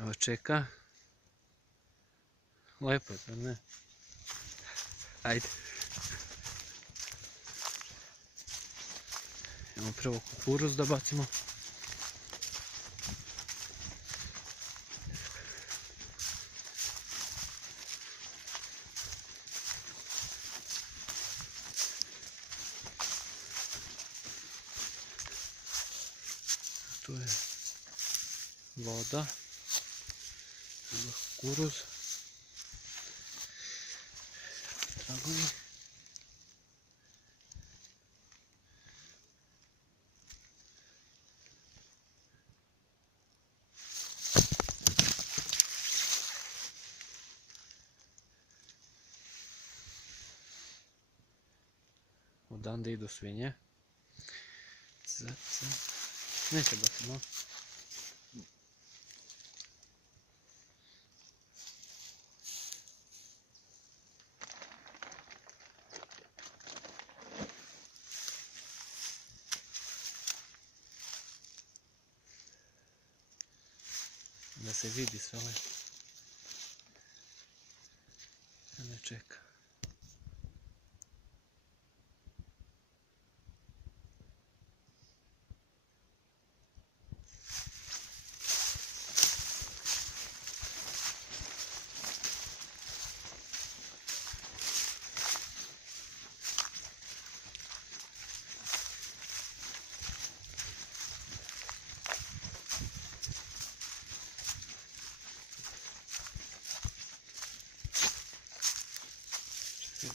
Evo čeka. Lepo je, pa ne? Ajde. Idemo prvo kukuruz da bacimo. Tu je voda za kukuruz. Tragovi. Odande idu svinje. Neće bacimo. Da se vidi sve lepo. Ne čeka.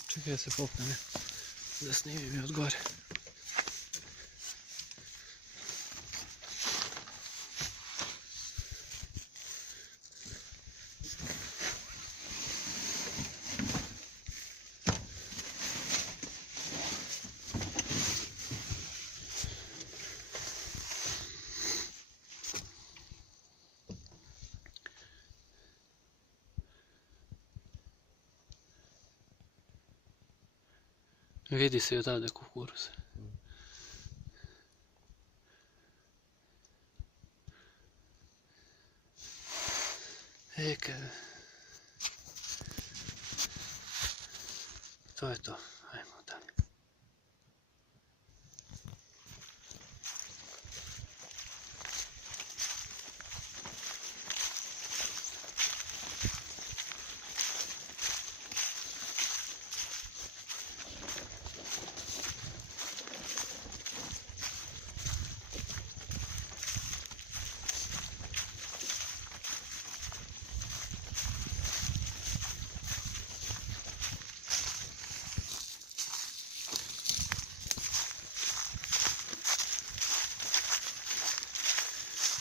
Čekaj da se popne, da snimim i od gore. Vidi se i odavde kukuruz. To je to. Ajmo dalje.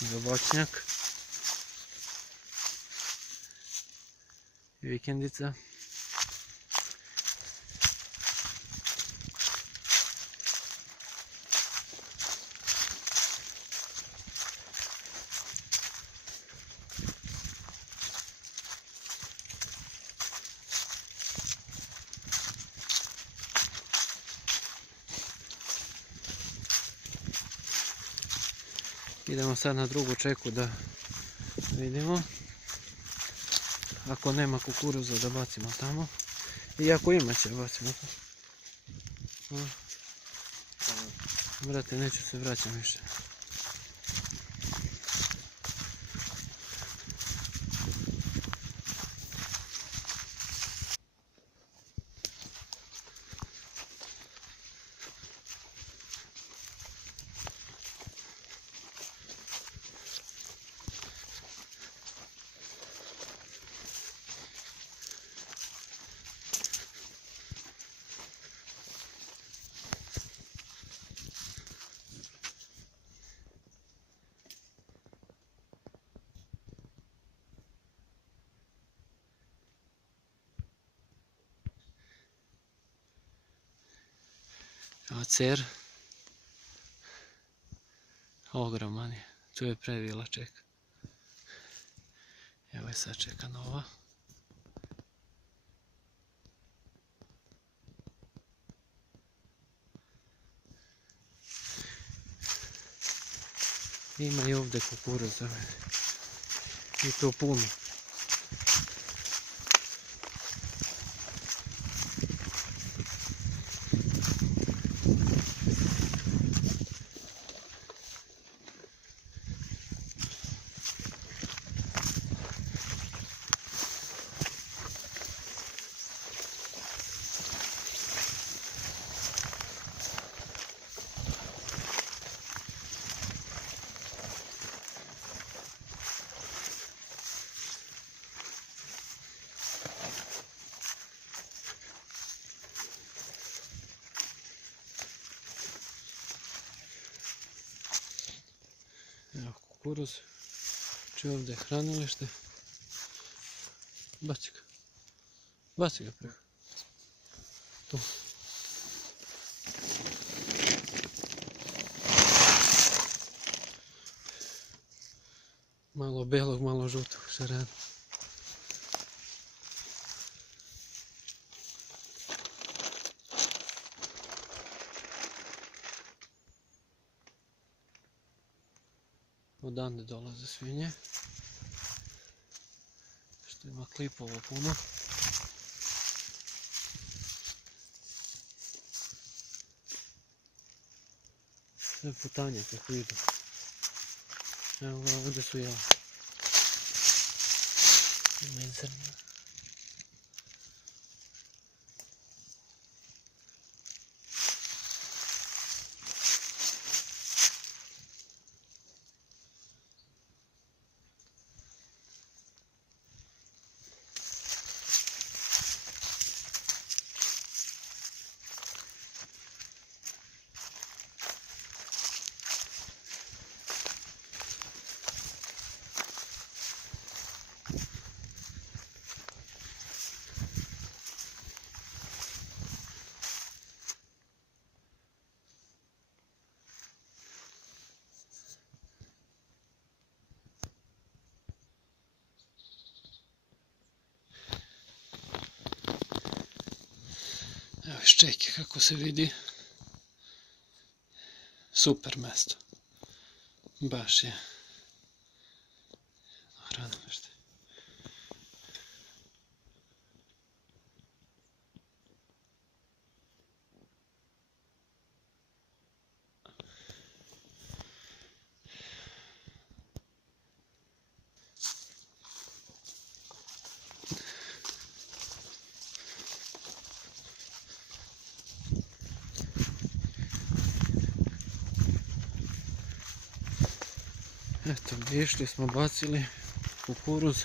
Za voćnjak. Vikendica. Idemo sad na drugu čeku da vidimo. Ako nema kukuruza da bacimo tamo. I ako ima će bacimo tamo. Brate, neću se vraćam više. Evo cer. Ogroman je. Tu je previla čeka. Evo je sad čeka nova. Ima i ovdje kukuruza. I to puno. Evo kukuruz. Či ovdje je hranilište. Baci ga. Baci ga preko. Tu. Malo belog, malo žutog šarana. Odande dolaze svinje. Što ima klipova puno. Sve putanje kako idu. Evo ga, ovdje su jela. Ima i zrna. Evo iz čeke kako se vidi. Super mjesto. Baš je. Hranilište. Eto, išli smo, bacili kukuruz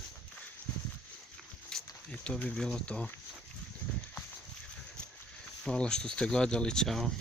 i to bi bilo to. Hvala što ste gledali, čao.